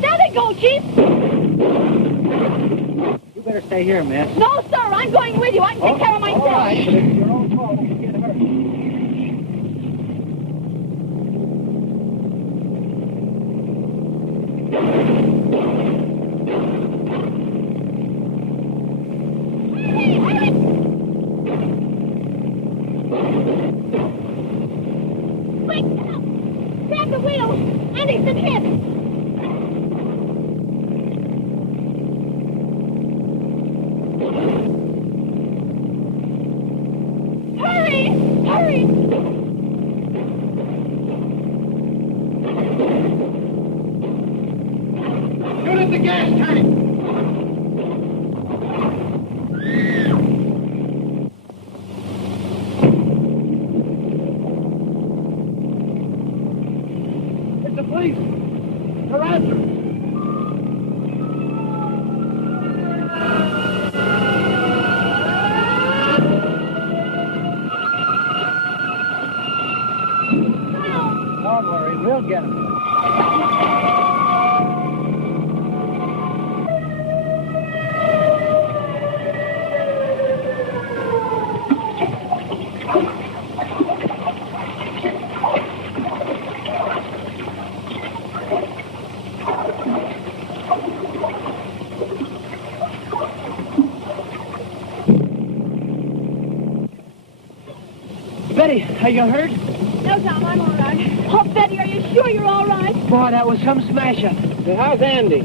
There they go, Chief. You better stay here, miss. No, sir. I'm going with you. I can take care of myself. All right, but it's your own fault if you get hurt. Quick, help! Grab the wheel. Andy's been hit. Hurry! Hurry! Shoot at the gas tank! It's the police! They're after us! Don't worry, we'll get him. Betty, are you hurt? No, Tom, I'm all right. Oh, Betty, are you sure you're all right? Boy, that was some smash-up. How's Andy?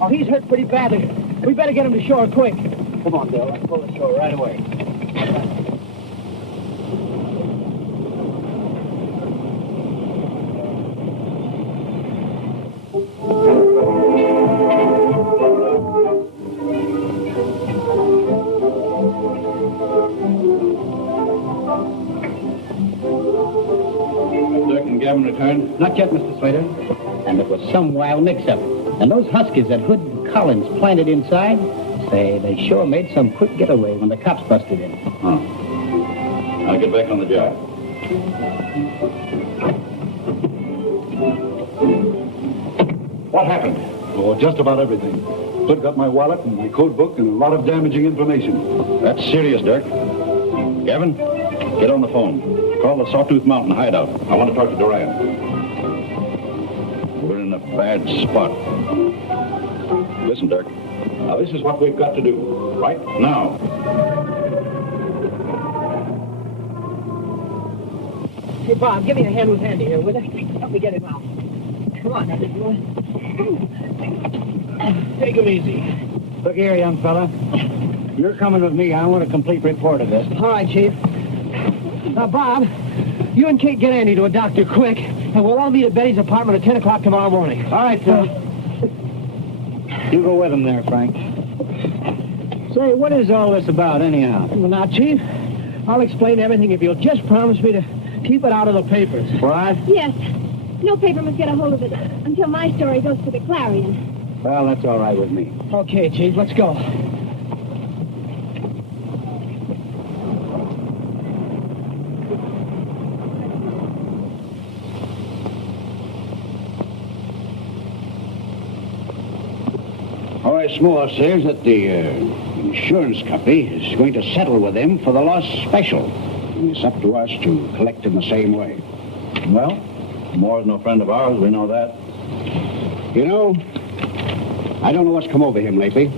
Oh, he's hurt pretty badly. We better get him to shore quick. Come on, Bill. Let's pull ashore right away. Gavin returned? Not yet, Mr. Slater. And it was some wild mix-up. And those Huskies that Hood and Collins planted inside, say, they sure made some quick getaway when the cops busted in. Huh. I'll get back on the job. What happened? Oh, just about everything. Hood got my wallet and my code book and a lot of damaging information. That's serious, Dirk. Gavin, get on the phone. Call the Sawtooth Mountain hideout. I want to talk to Duran. We're in a bad spot. Listen, Dirk. Now, this is what we've got to do. Right now. Hey, Bob, give me a hand with Andy here, will you? Help me get him out. Come on, Andy, boy. Take him easy. Look here, young fella. You're coming with me. I want a complete report of this. All right, Chief. Now, Bob, you and Kate get Andy to a doctor quick, and we'll all meet at Betty's apartment at 10 o'clock tomorrow morning. All right, Phil. You go with him there, Frank. Say, what is all this about, anyhow? Well, now, Chief, I'll explain everything if you'll just promise me to keep it out of the papers. What? Yes. No paper must get a hold of it until my story goes to the Clarion. Well, that's all right with me. Okay, Chief, let's go. Moore says that the insurance company is going to settle with them for the lost special. And it's up to us to collect in the same way. Well, Moore's no friend of ours. We know that. You know, I don't know what's come over him lately.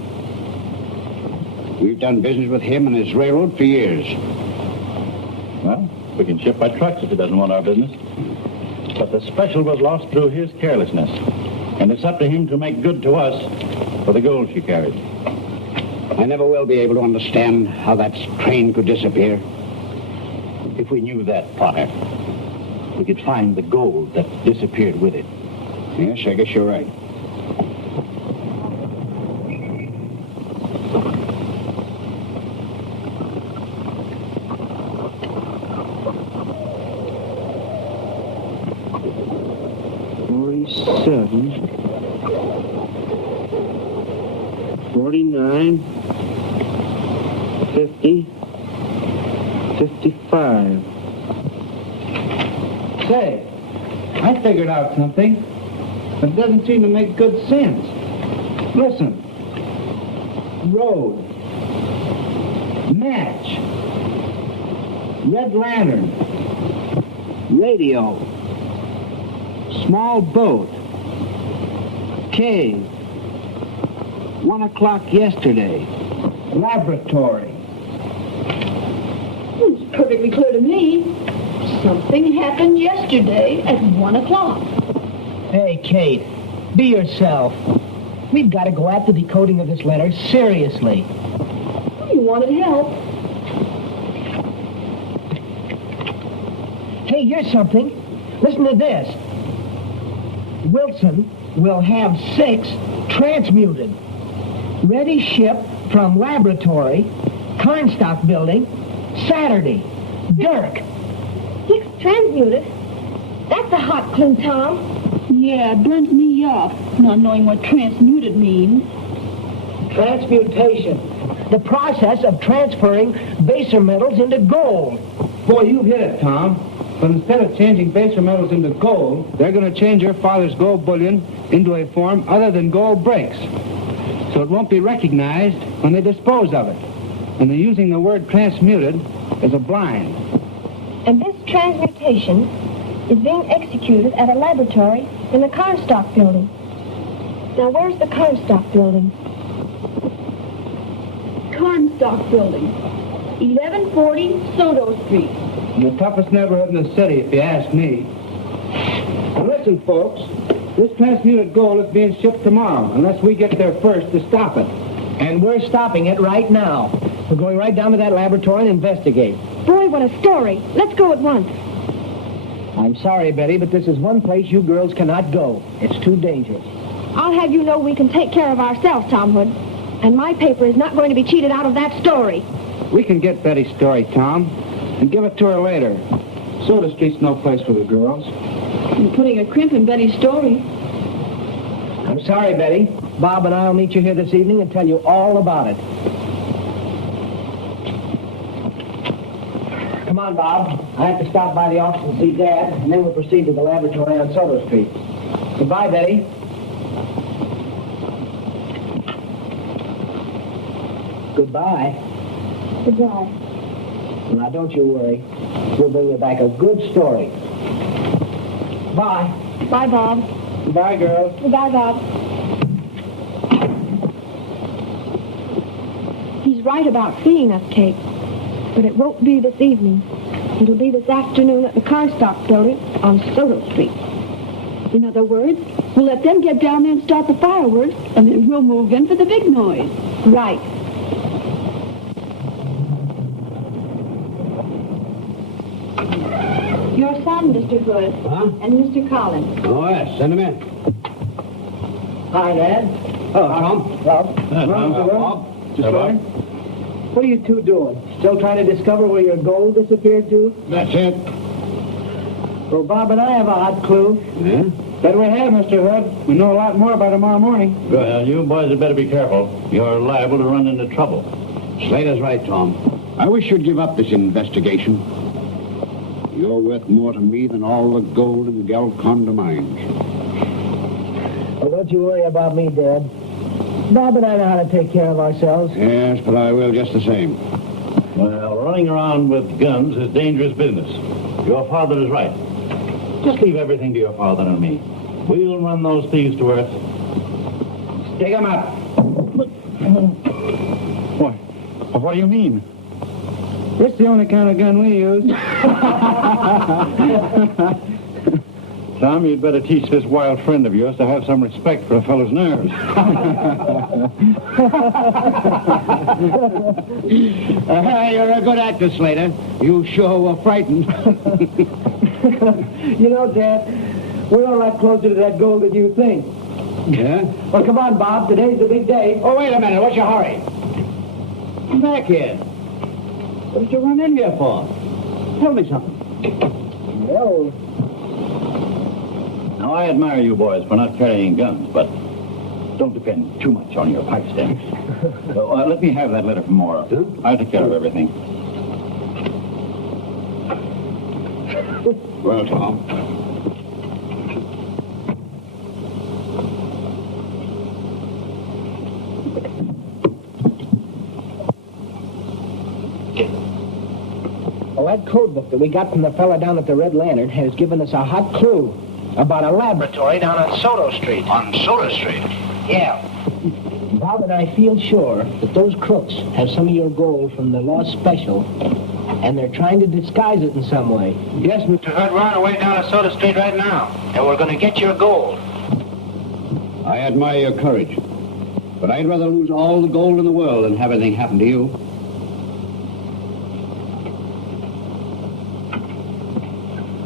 We've done business with him and his railroad for years. Well, we can ship by trucks if he doesn't want our business. But the special was lost through his carelessness. And it's up to him to make good to us for the gold she carried. I never will be able to understand how that train could disappear. If we knew that, Potter, we could find the gold that disappeared with it. Yes, I guess you're right. 49, 50, 55. Say, I figured out something, but it doesn't seem to make good sense. Listen. Road. Match. Red lantern. Radio. Small boat. Cave. 1 o'clock yesterday. Laboratory. It's perfectly clear to me. Something happened yesterday at 1 o'clock. Hey, Kate, be yourself. We've got to go at the decoding of this letter seriously. You wanted help. Hey, here's something. Listen to this. Wilson will have 6 transmuted. Ready ship from laboratory, Carnstock building, Saturday. Dirk. 6 transmuted? That's a hot clue, Tom. Yeah, it burns me up, not knowing what transmuted means. Transmutation. The process of transferring baser metals into gold. Boy, you hit it, Tom. But instead of changing baser metals into gold, they're going to change your father's gold bullion into a form other than gold bricks. So it won't be recognized when they dispose of it. And they're using the word transmuted as a blind. And this transmutation is being executed at a laboratory in the Carnstock building. Now, where's the Carnstock building? Carnstock Building, 1140 Soto Street. The toughest neighborhood in the city, if you ask me. Now listen, folks. This transmuted gold is being shipped tomorrow, unless we get there first to stop it. And we're stopping it right now. We're going right down to that laboratory and investigate. Boy, what a story. Let's go at once. I'm sorry, Betty, but this is one place you girls cannot go. It's too dangerous. I'll have you know we can take care of ourselves, Tom Hood. And my paper is not going to be cheated out of that story. We can get Betty's story, Tom, and give it to her later. Soda Street's no place for the girls. You're putting a crimp in Betty's story. I'm sorry, Betty. Bob and I'll meet you here this evening and tell you all about it. Come on, Bob. I have to stop by the office and see Dad, and then we'll proceed to the laboratory on Soda Street. Goodbye, Betty. Goodbye. Goodbye. Now, don't you worry. We'll bring you back a good story. Bye. Bye, Bob. Goodbye, girls. Goodbye, Bob. He's right about seeing us, Kate. But it won't be this evening. It'll be this afternoon at the Carnstock building on Soto Street. In other words, we'll let them get down there and start the fireworks, and then we'll move in for the big noise. Right. Your son, Mr. Hood, and Mr. Collins. Oh, yes. Send him in. Hi, Dad. Oh, Tom. Bob. Bob. Just fine. What are you two doing? Still trying to discover where your gold disappeared to? That's it. Well, Bob and I have a hot clue. Yeah? Better we have, Mr. Hood. We know a lot more by tomorrow morning. Well, you boys had better be careful. You're liable to run into trouble. Slater's right, Tom. I wish you'd give up this investigation. You're worth more to me than all the gold in the Golconda mines. Well, don't you worry about me, Dad. Bob and I know how to take care of ourselves. Yes, but I will just the same. Well, running around with guns is dangerous business. Your father is right. Just leave everything to your father and me. We'll run those thieves to earth. Dig them up. What do you mean? It's the only kind of gun we use. Tom, you'd better teach this wild friend of yours to have some respect for a fellow's nerves. You're a good actor, Slater. You sure were frightened. You know, Dad, we're a lot closer to that gold than you think. Yeah? Well, come on, Bob. Today's the big day. Oh, wait a minute. What's your hurry? Come back here. What did you run in here for? Tell me something. Well, Now, I admire you boys for not carrying guns, but Don't depend too much on your pipe stems. Let me have that letter from Maura. Huh? I'll take care of everything. Well, Tom, Well, that code book that we got from the fella down at the Red Lantern has given us a hot clue about a laboratory down on Soto Street. on Soda Street. Yeah. Bob and I feel sure that those crooks have some of your gold from the Lost Special, and they're trying to disguise it in some way. Yes, Mr. Hood, we're on our way down to Soda Street right now. And we're going to get your gold. I admire your courage, but I'd rather lose all the gold in the world than have anything happen to you.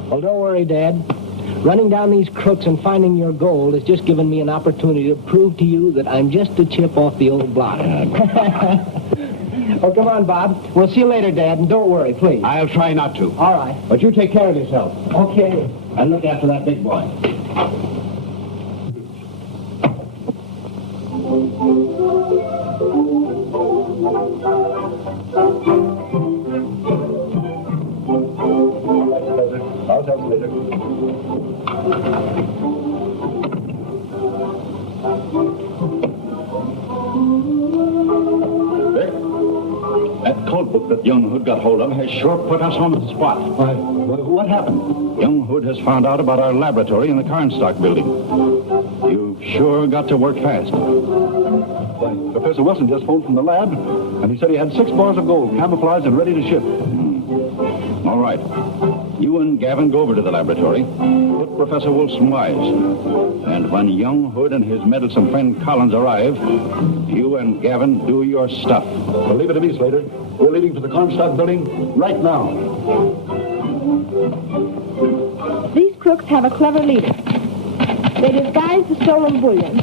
Well, don't worry, Dad. Running down these crooks and finding your gold has just given me an opportunity to prove to you that I'm just a chip off the old block. Oh, come on, Bob. We'll see you later, Dad, and don't worry, please. I'll try not to. All right. But you take care of yourself. Okay. And look after that big boy. I'll tell you later. Vic, that code book that young Hood got hold of has sure put us on the spot. Why, what happened? Young Hood has found out about our laboratory in the Carnstock building. You've sure got to work fast. Why, Professor Wilson just phoned from the lab, and he said he had 6 bars of gold camouflaged and ready to ship. All right. You and Gavin go over to the laboratory. Put Professor Wilson wise. And when young Hood and his meddlesome friend Collins arrive, you and Gavin do your stuff. Well, leave it to me, Slater. We're leaving for the Comstock building right now. These crooks have a clever leader. They disguise the stolen bullion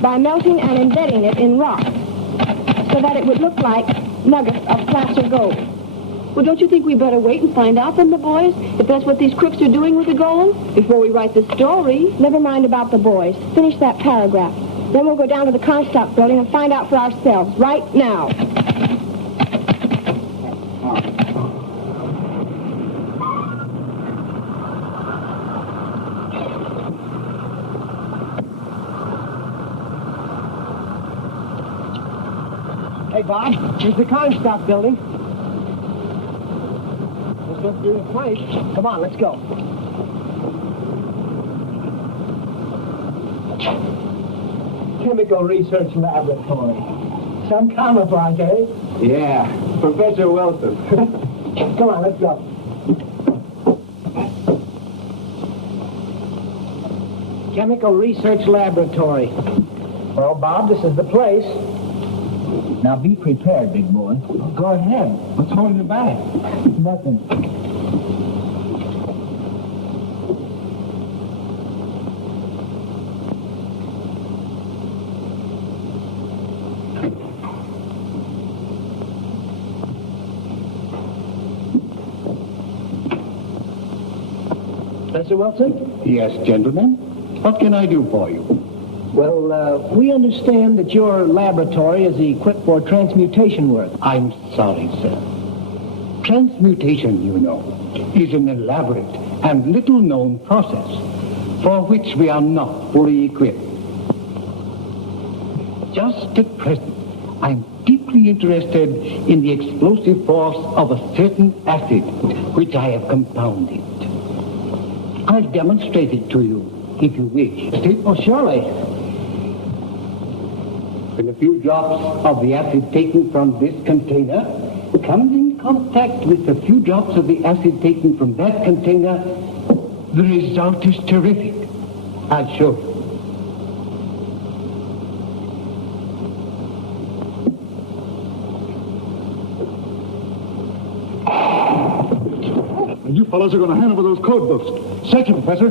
by melting and embedding it in rock so that it would look like nuggets of placer gold. Well, don't you think we better wait and find out from the boys if that's what these crooks are doing with the gold before we write the story? Never mind about the boys. Finish that paragraph. Then we'll go down to the Comstock building and find out for ourselves right now. Hey, Bob, here's the Comstock building. This must be the place. Come on, let's go. Chemical Research Laboratory. Some camouflage, eh? Yeah, Professor Wilson. Come on, let's go. Chemical Research Laboratory. Well, Bob, this is the place. Now be prepared, big boy. Go ahead. What's holding you back? Nothing. Professor Wilson? Yes, gentlemen. What can I do for you? Well, we understand that your laboratory is equipped for transmutation work. I'm sorry, sir. Transmutation, you know, is an elaborate and little-known process for which we are not fully equipped. Just at present, I'm deeply interested in the explosive force of a certain acid which I have compounded. I'll demonstrate it to you, if you wish. Oh, surely. When a few drops of the acid taken from this container comes in contact with a few drops of the acid taken from that container, the result is terrific. I'll show you. And you fellows are going to hand over those code books. Search them, Professor.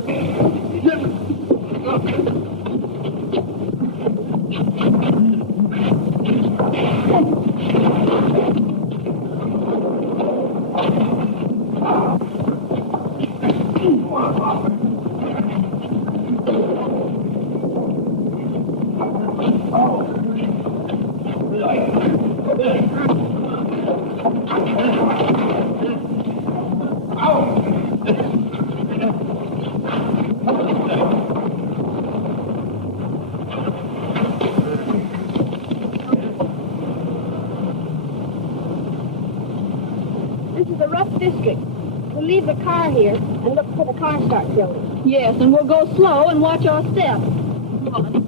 This is a rough district. We'll leave the car here and look for the car start filling. Yes, and we'll go slow and watch our step. Come on.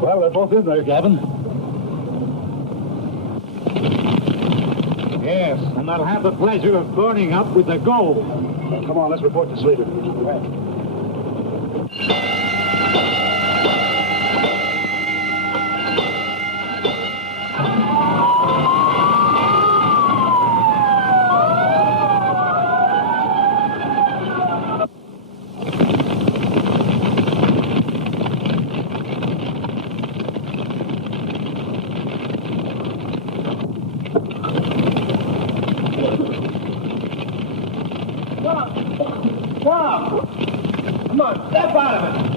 Well, they're both in there, Gavin. Yes, and I'll have the pleasure of burning up with the gold. Well, come on, let's report to Slater. Come on, step out of it.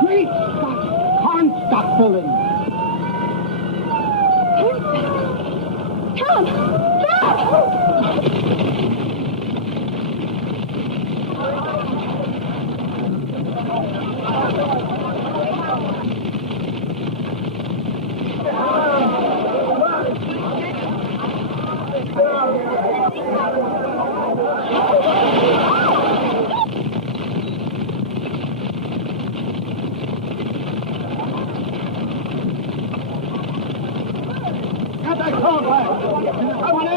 Great Scott! Can't stop pulling. Tom! Stop! Get that cone back. Coming in.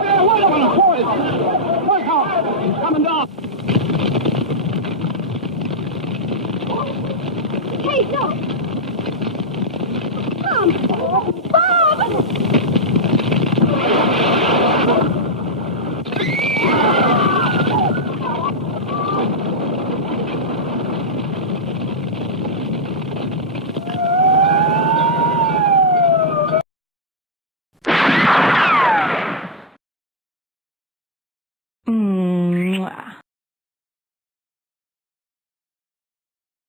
Hey, wait a minute, boys. Wake up. He's coming down. Hey, no! Tom! Bob!